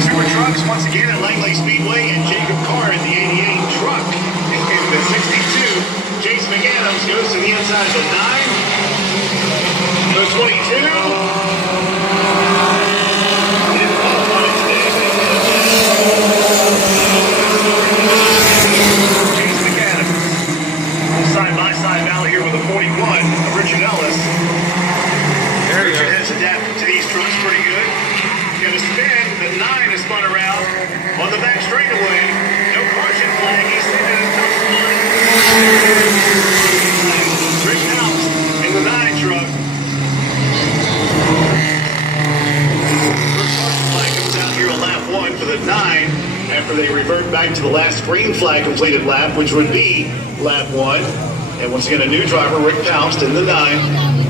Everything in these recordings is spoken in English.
Super trucks once again at Langley Speedway, and Jacob Carr in the 88 truck. In the 62, Jace McAdams goes to the inside of the 9. The 22. He didn't qualify today. Jace McAdams. Side-by-side battle here with the 41 of Richard Ellis. Richard has adapted to these trucks pretty good. Got a spin. The 9 is spun around on the back straightaway. No caution flag. He's sitting in his top spot. Rick Poust in the 9 truck. First caution flag comes out here on lap 1 for the 9 after they revert back to the last green flag completed lap, which would be lap 1. And once again, a new driver, Rick Poust in the 9.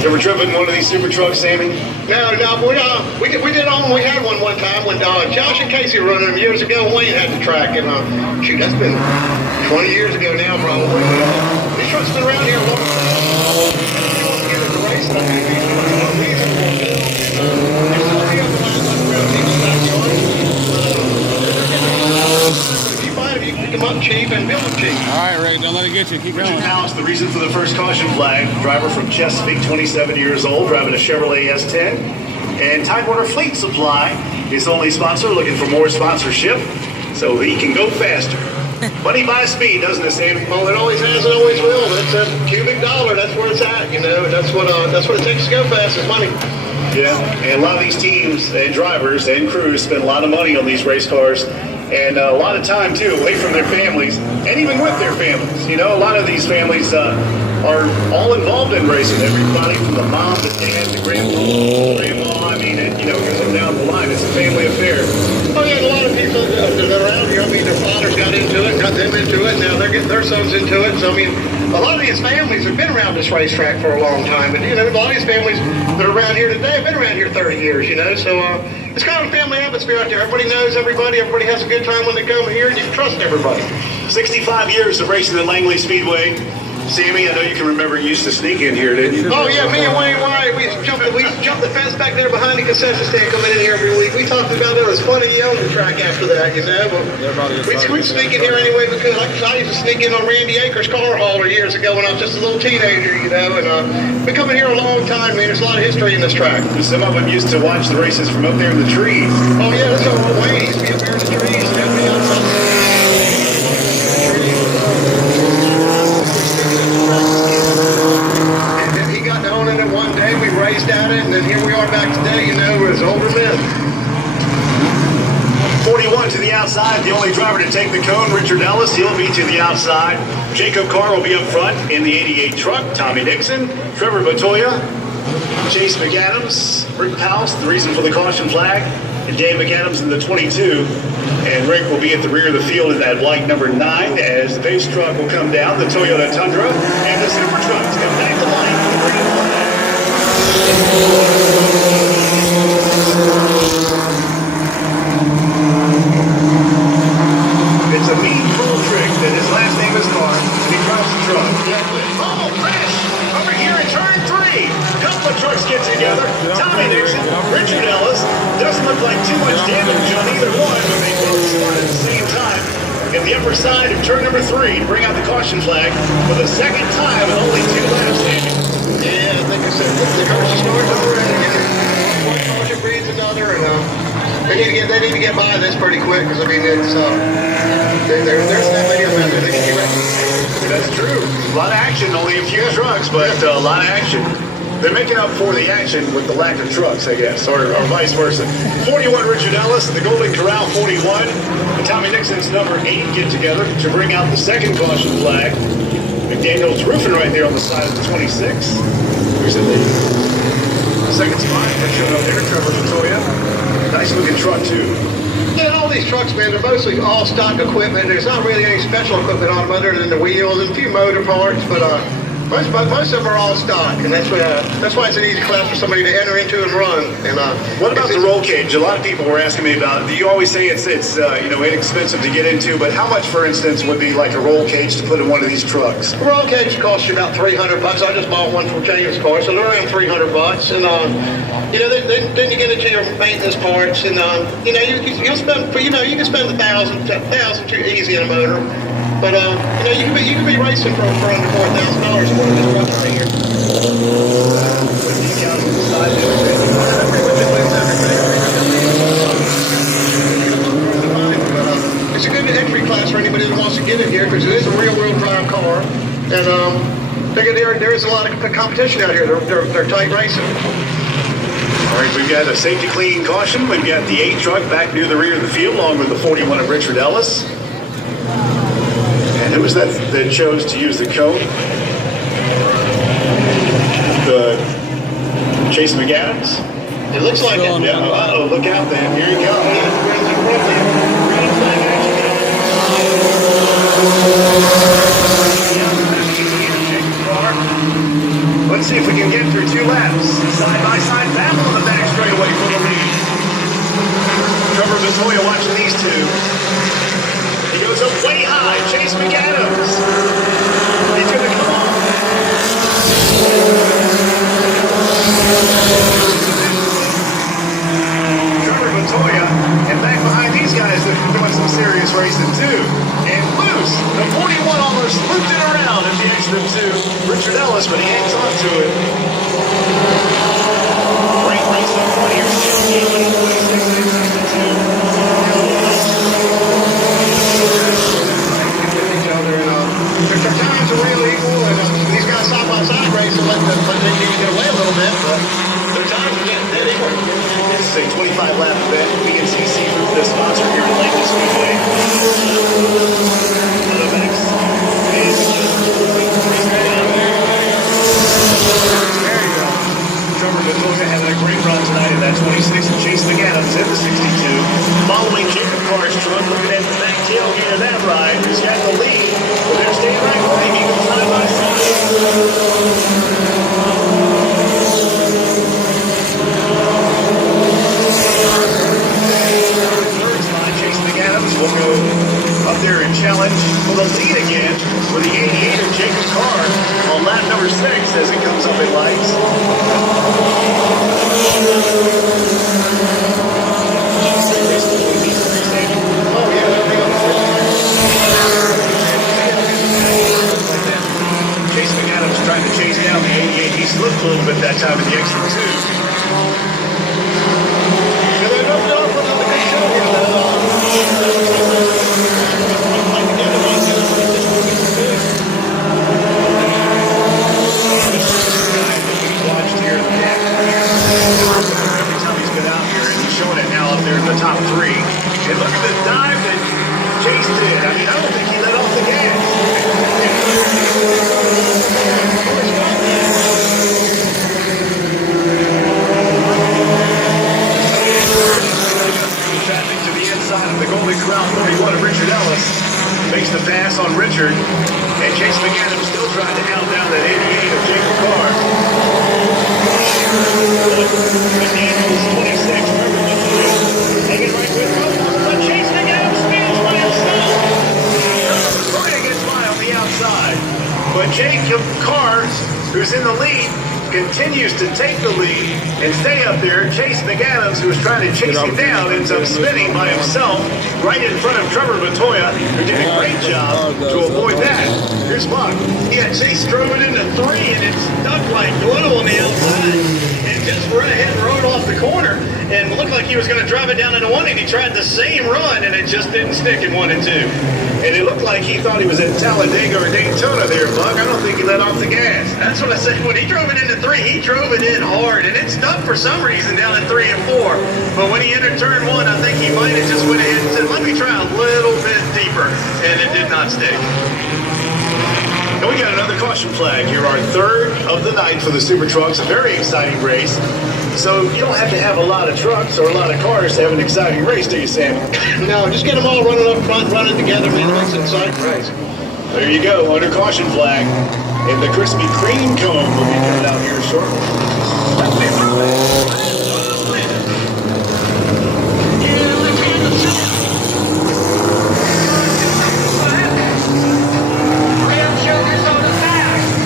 You ever driven one of these super trucks, Sammy? No, we did we had one time when Josh and Casey were running them years ago. Wayne had the track, and shoot, that's been 20 years ago now, probably. These trucks been around here a long time. Get in the race, you pick them up cheap and build them cheap. All right, Ray, don't let it get you. Keep going. Richard Poust, the reason for the first caution flag. Driver from Chesapeake, 27 years old, driving a Chevrolet S10. And Tidewater Fleet Supply, his only sponsor, looking for more sponsorship so he can go faster. Money buys speed, doesn't it, Sam? Well, it always has and always will. That's a cubic dollar. That's where it's at. You know, that's what it takes to go fast is money. Yeah, and a lot of these teams and drivers and crews spend a lot of money on these race cars. And a lot of time, too, away from their families, and even with their families. You know, a lot of these families are all involved in racing. Everybody from the mom, the dad, the grandma, I mean, it, you know, goes on down the line. It's a family affair. Oh, yeah, a lot of people that are around here, I mean, their fathers got into it, got them into it, now they're getting their sons into it. So, I mean, a lot of these families have been around this racetrack for a long time. And, you know, a lot of these families that are around here today have been around here 30 years, you know. So, it's kind of a family atmosphere out there. Everybody knows everybody. Everybody has a good time when they come here, and you can trust everybody. 65 years of racing at Langley Speedway. Sammy, I know you can remember you used to sneak in here, didn't you? Oh, yeah, me and Wayne White, we used to jump the fence back there behind the concession stand coming in here every week. We talked about it was fun to yell on the track after that, you know. But we'd sneak in here anyway because I used to sneak in on Randy Akers' car hauler years ago when I was just a little teenager, you know. And been coming here a long time, man. There's a lot of history in this track. Some of them used to watch the races from up there in the trees. Oh, yeah, that's all Wayne. He used to be up there in the trees and everything else. One day we raced at it, and then here we are back today, you know, as older men. 41 to the outside, the only driver to take the cone, Richard Ellis. He'll be to the outside. Jacob Carr will be up front in the 88 truck. Tommy Nixon, Trevor Batoya, Chase McAdams, Rick Poust, the reason for the caution flag, and Dave McAdams in the 22. And Rick will be at the rear of the field in that white number 9 as the base truck will come down, the Toyota Tundra, and the super trucks come back to line for the green flag. It's a mean, cruel trick that his last name is Carr, and he drives the truck. Oh, crash! Over here in turn 3. Couple of trucks get together. Tommy Nixon, Richard Ellis. Doesn't look like too much damage on either one, but they both spun at the same time in the upper side of turn number 3 to bring out the caution flag for the second time in only 2 laps. Yeah, I think I said the caution starts already. One caution breeds another, and they need to get by this pretty quick because I mean it's there's that many of them out there. They can get ready. That's true. A lot of action, only a few trucks, but a lot of action. They're making up for the action with the lack of trucks, I guess, or vice versa. 41, Richard Ellis, the Golden Corral 41, and Tommy Nixon's number 8 get together to bring out the second caution flag. McDaniel's roofing right there on the side of the 26. There's the second spot that showed up there, Trevor Batoya. Nice looking truck, too. Yeah, all these trucks, man, they're mostly all stock equipment. There's not really any special equipment on them other than the wheels and a few motor parts, but Most of them are all stock, and that's why it's an easy class for somebody to enter into and run. And what about the roll cage? A lot of people were asking me about it. You always say it's inexpensive to get into, but how much, for instance, would be like a roll cage to put in one of these trucks? A roll cage costs you about $300. I just bought one from James' car, so they're around $300. And then you get into your maintenance parts, and you'll spend you can spend $1,000 too easy in a motor. But you can be racing for under $4,000 for this truck right here. It's a good entry class for anybody that wants to get in here because it is a rear-wheel drive car, and there is a lot of competition out here. They're tight racing. All right, we've got a safety clean caution. We've got the 8 truck back near the rear of the field, along with the 41 of Richard Ellis. And who was that chose to use the cone? The Chase McAdams? It looks like it. Yeah, uh-oh, look out then. Here you go. Let's see if we can get through 2 laps. Side-by-side battle on the back straightaway for the lead. Trevor Montoya watching these two. He goes up way high. Chase McAdams. He's going to come on. Trevor Montoya. And back behind these guys that are doing some serious racing too. And Poust, the 41 almost looped it around at the exit of 2. Richard Ellis, but he hangs on to it. Great race up front here. 46 and 62. Their times are real equal, and these guys side by side racing, but they need to get away a little bit. But their times are getting dead equal. This is a 25-lap event. We can see Seafood, the sponsor here at Langley Speedway. Trevor Montoya having a great run tonight in that 26, and Chase McAdams in the 62. Following Jacob Carr's truck, looking at the back tailgate of that ride, who's got the lead. But they're staying right with him. He goes side by side. Chase McAdams will go up there and challenge for the lead again with the 88 of Jacob Carr on lap number 6 as it comes up in lights. Oh yeah, Chase McAdams trying to chase down the 88. He slipped a little bit that time in the extra 2. The top 3. And look at the dive that Chase did. I mean, I don't think he let off the gas. Traffic to the inside of the Golden Corral 41 of Richard Ellis. Makes the pass on Richard. And Chase McAdams still trying to hound down that 88 of Jacob Carr. McDaniels 26. Hanging right with him, but Chase McAdams steals by himself. Montoya gets by on the outside, but Jacob Carr, who's in the lead, continues to take the lead and stay up there. Chase McAdams, who was trying to chase him down, ends up spinning by himself right in front of Trevor Montoya, who did a great job to avoid that. Here's Buck. Yeah, Chase drove it into 3, and it stuck like glue on the outside, and just ran ahead and rode off the corner, and looked like he was going to drive it down into 1, and he tried the same run, and it just didn't stick in 1 and 2. And it looked like he thought he was at Talladega or Daytona there, Buck. I don't think he let off the gas. That's what I said. When he drove it into 3, he drove it in hard, and it stuck for some reason down in 3 and 4. But when he entered turn 1, I think he might have just went ahead and said, let me try a little bit deeper, and it did not stick. And we got another caution flag here, our 3rd of the night for the Super Trucks. A very exciting race. So you don't have to have a lot of trucks or a lot of cars to have an exciting race, do you, Sam? No, just get them all running up front, running together, man. It makes an exciting race. There you go, under caution flag. And the Krispy Kreme cone will be coming out here shortly. I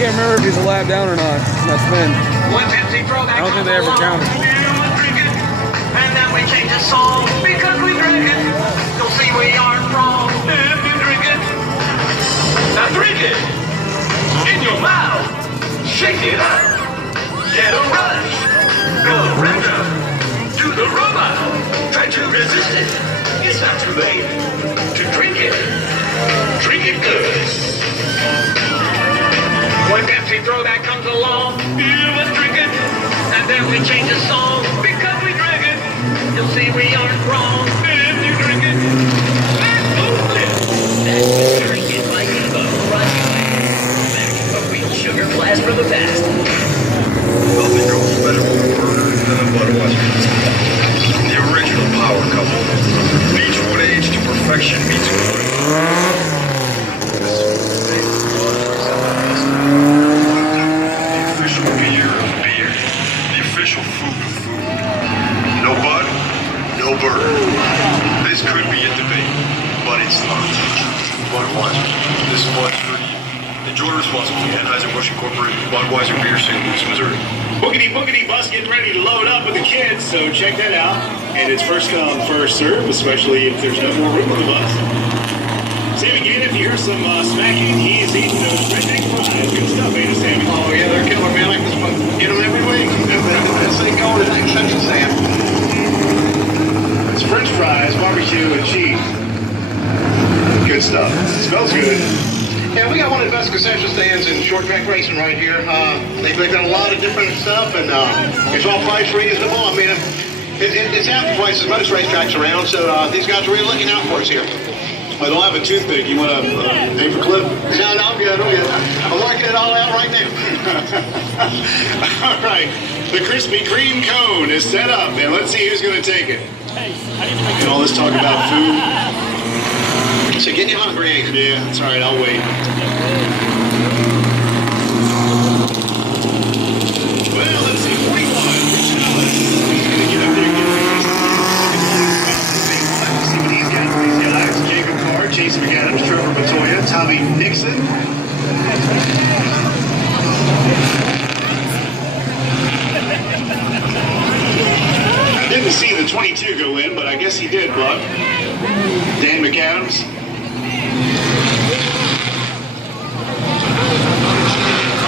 can't remember if he's a lap down or not. That's been. I don't think they ever counted. And then we change the song because we drink it. You'll see we aren't wrong if you drink it. Now drink it in your mouth. Shake it up. Get a rush. Go render. Do the robot. Try to resist it. It's not too late to drink it. Drink it good. One Pepsi throwback comes along, you must drink it, and then we change the song because we drink it. You'll see we aren't wrong if you drink it. Let's move it. That's drink it like a brought you back. A real sugar blast from the past. Nothing goes better with a burger than a Budweiser. The original power couple. Each would age to perfection meets good. Beer of beer, the official food of food. No bud, no burger. This could be a debate, but it's not. Budweiser, this one's for you. Enjoy responsibly. Anheuser-Busch Incorporated, Budweiser Beer, St. Louis, Missouri. Boogity Boogity Bus getting ready to load up with the kids, so check that out. And it's first come, first serve, especially if there's no more room on the bus. Same again, if you hear some smacking, he is eating those redneck fries. Good stuff, ain't it, Sammy? Oh, yeah, they're killer, man. Like this one. Get them every week. This thing going to concession stand. It's French fries, barbecue, and cheese. Good stuff. Smells good. Yeah, we got one of the best concession stands in short track racing right here. They've got a lot of different stuff, and it's all price reasonable. I mean, it's half the price as most racetracks around, so these guys are really looking out for us here. I don't have a toothpick. You want a paper clip? No, I'm good. I'm working it all out right now. All right. The Krispy Kreme cone is set up, and let's see who's going to take it. And all this talk about food. So getting you hungry, ain't it? Yeah, it's all right. I'll wait. Well, let's see. 41. Rich Ellis. He's going to get up there and get ready. See what he's got for these guys. Jacob Carr, Chase McAdams, Trevor Montoya, Tommy Nixon. I didn't see the 22 go in, but I guess he did, Buck. Dan McAdams.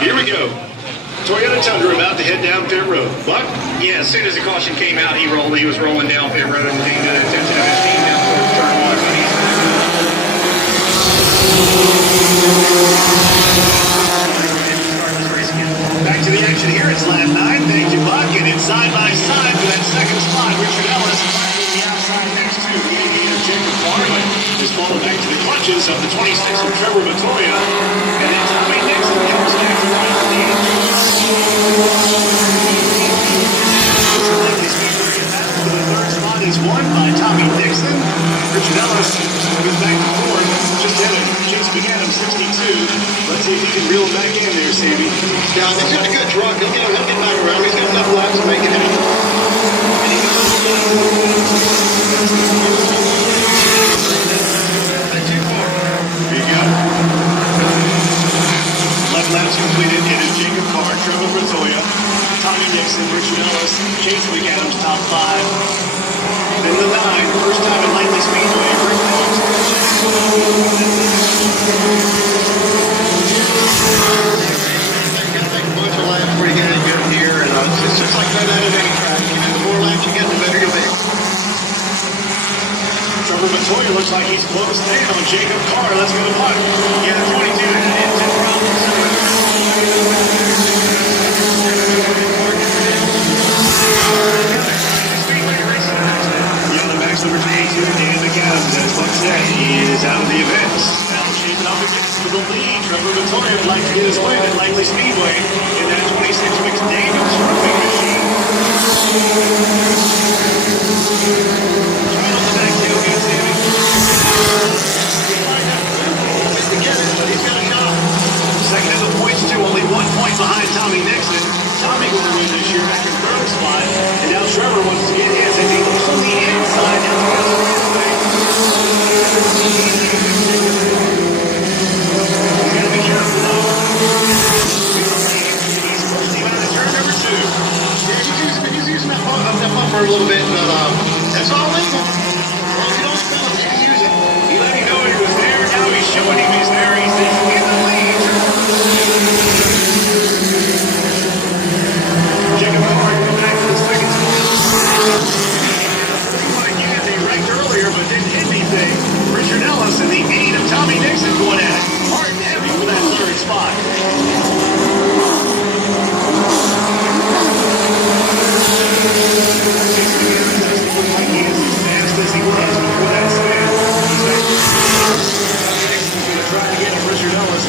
Here we go. Toyota Tundra about to head down pit road. Buck? Yeah, as soon as the caution came out, he was rolling down pit road and paying attention to his team down towards turn one. Back to the action here. It's lap 9. Thank you, Buck. And it's side by side for that second spot. Richard Ellis on the outside next to Jacob Bartlett. Just falling back to the clutches of the 26 of Trevor Montoya. And then Tommy Nixon comes back to the lead. The third spot is won by Tommy Nixon. Richard Ellis goes back to fourth. Just ahead of Chase McAdams, 62. Let's see if he can reel him back in there, Sammy. Yeah, he's got a good truck. He'll get back around. He's got enough laps to make it happen. Here you go. Left laps completed. It is Jacob Carr, Trevor Montoya, Tommy Nixon, Richard Ellis, Chase McAdams, top 5. Then the 9, first time at Langley Speedway, Rick Poust. Bunch of laps where you get any good here, and it's just like that at any track. The more laps you get, the better you'll be. Trevor Montoya looks like he's closed in on Jacob Carr. Let's go to Buck. Yeah, 22 had engine problems. Yeah, the max number 82, Dan McAdams, as Buck said, he is out of the event. Now shaping up against for the lead. Trevor Montoya would like to get his win at Langley Speedway in that 26 mixed Daniels roofing machine. Right on the back tailgate, Sammy. Second in the points, 2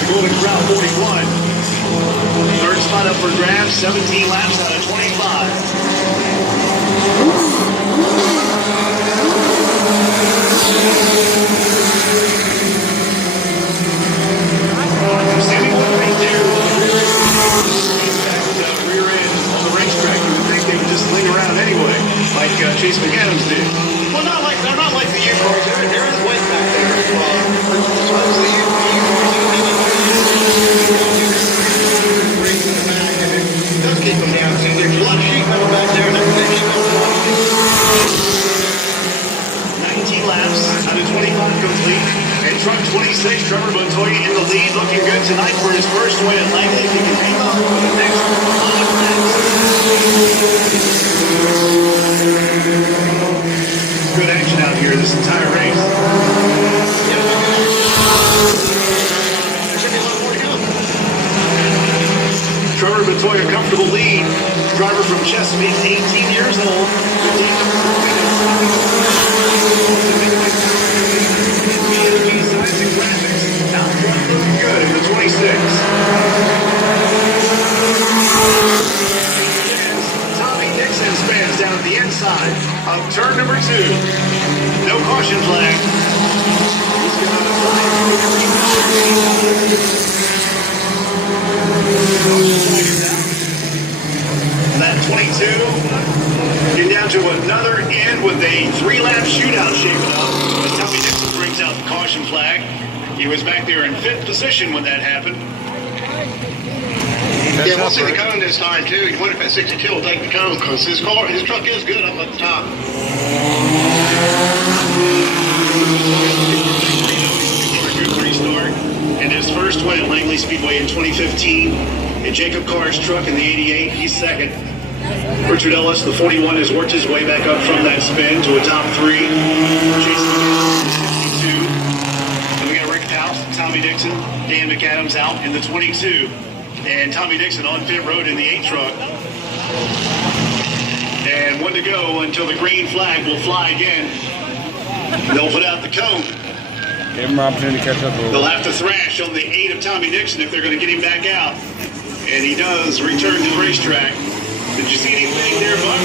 the Golden Corral 41. Third spot up for grabs, 17 laps out of 25. Sammy wouldn't right there. Rear end on the racetrack. You would think they would just sling around anyway, like Chase McAdams did. Well, they're not like the U-cars. There is weight back there. Suppose the U-cars race in the back, and it does keep them down. See, there's a lot of sheep coming back there, and they keep them down. 19 laps out of 25 complete. And truck 26, Trevor Montoya in the lead, looking good tonight for his first win at Langley. If he can hang on for the next 5 laps. Good action out here this entire race. There should be a lot more to go. Trevor Montoya, comfortable lead. Driver from Chesapeake, 18 years old. Out front looking good in the 26. Tommy Dixon spins down at the inside of turn number 2. No caution flag. He's got a that 22 get down to another end with a 3-lap shootout shaping up. But Tommy Dixon brings out the caution flag. He was back there in 5th position when that happened. Yeah, we'll see the cone this time, too. He went up at 62, will take the cone, because his truck is good up at the top. A good restart. And his first win at Langley Speedway in 2015. And Jacob Carr's truck in the 88, he's second. Richard Ellis, the 41, has worked his way back up from that spin to a top 3. Jason McAdams, 62. And we got Rick Poust, Tommy Dixon, Dan McAdams out in the 22. And Tommy Dixon on pit road in the 8 truck. And 1 to go until the green flag will fly again. They'll put out the cone. Give him an opportunity to catch up a little. They'll have to thrash on the 8 of Tommy Dixon if they're going to get him back out. And he does return to the racetrack. Did you see anything there, Buck?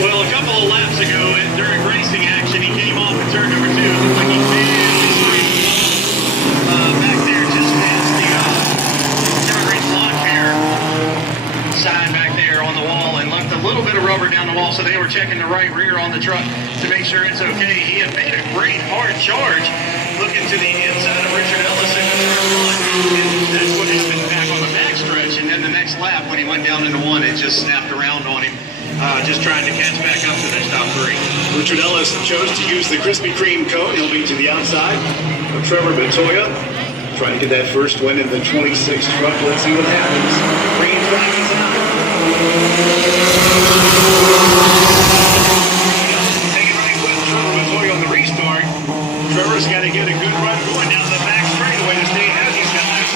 Well, a couple of laps ago, during racing action, he came off at turn number 2. It looked like he barely scraped back there just past the Evergreen lawn care sign back there on the wall and left a little bit of rubber down the wall, so they were checking the right rear on the truck to make sure it's okay. He had made a great hard charge looking to the inside of Richard Ellis in the turn 1, and that's what happened back on the back stretch. And then the next lap, when he went down into 1, it just snapped around on him, just trying to catch back up to this top 3. Richard Ellis chose to use the Krispy Kreme cone. He'll be to the outside of Trevor Montoya. Trying to get that first win in the 26 truck. Let's see what happens. Green flag is out. Taking right with Trevor Montoya on the restart. Trevor's got to get a good run going down the back straightaway to stay ahead of these guys.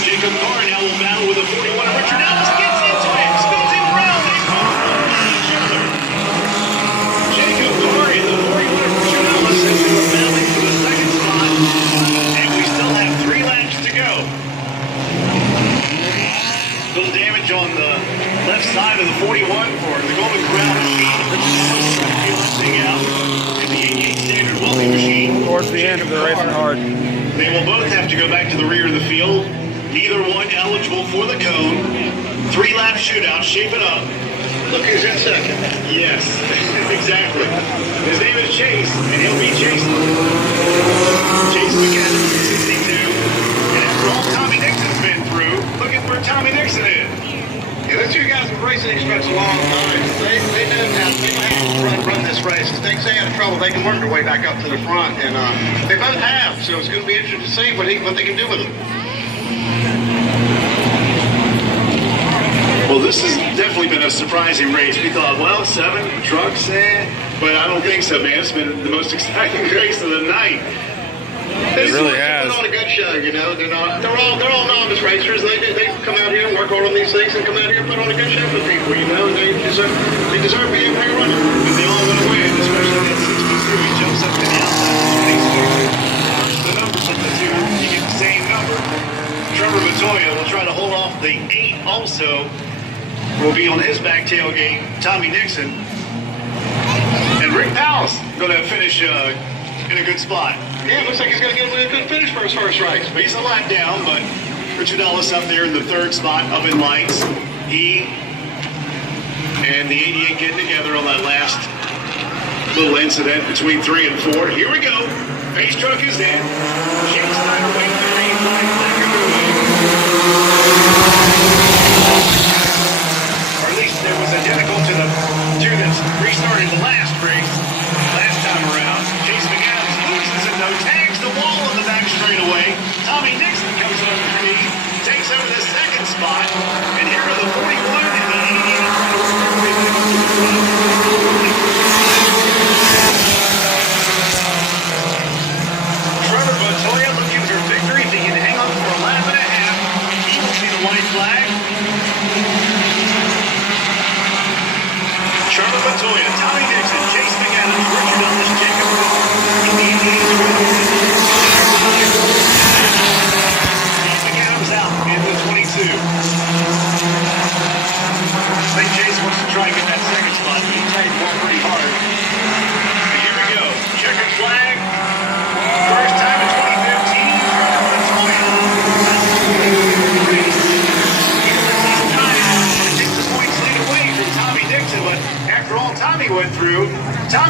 Jacob Carr now will battle with a 41 of Richard Ellis. Gets into it. Spins him around. They both run each other. Jacob Carr in the 41 of Richard Ellis as they were battling for the second spot. And we still have 3 laps to go. Little damage on the left side of the 41 for the Golden Corral machine. Richard Ellis trying to feel that thing out. And the 88 standard welding machine. Towards the end, they're racing hard. They will both have to go back to the rear of the field. Neither one eligible for the cone. 3-lap shootout. Shape it up. Look who's in second. Yes, exactly. His name is Chase, and he'll be chasing. Chase McAdams, 62. And after all Tommy Dixon's been through, look at where Tommy Dixon is. Yeah, those 2 guys have been racing these trucks a long time. They know how to run this race. If they stay out of trouble, they can work their way back up to the front, and they both have. So it's going to be interesting to see what they can do with them. Well, this has definitely been a surprising race. We thought, well, 7 trucks, but I don't think so, man. It's been the most exciting race of the night. It really has. Put on a good show, you know. They're all novice racers. They come out here and work hard on these things and come out here and put on a good show for people, you know. They deserve to be able to run it. But they all want to win, especially that 62. He jumps up to the outside. The numbers of the 2 say 8 also will be on his back tailgate, Tommy Nixon. And Rick Powell's going to finish in a good spot. Yeah, it looks like he's going to get a good finish for his first race. He's a lap down, but Richard Ellis up there in the 3rd spot, up in lights. He and the 88 getting together on that last little incident between 3 and 4. Here we go. Face truck is in. Shane Snyder waiting to green flag. Or at least it was identical to the two that restarted the last race last time around. Chase McAdams loses it though, tags the wall on the back straightaway. Tommy Nixon comes up to speed, takes over the 2nd spot, and here are the 41 and the 88. Trevor Montoya looking for victory. If he can hang on for a lap and a half, he will see the white flag. Charlotte Montoya, Tommy Nixon, Chase McAdams, Richard Ellis, Jacob McAdams out in the 22. I think Chase wants to try and get that 2nd spot. He tagged one pretty hard. But here we go. Checkered flag. First time in 2015. Charlotte Montoya. Takes the points lead away from Tommy Nixon, but after all Tommy went through,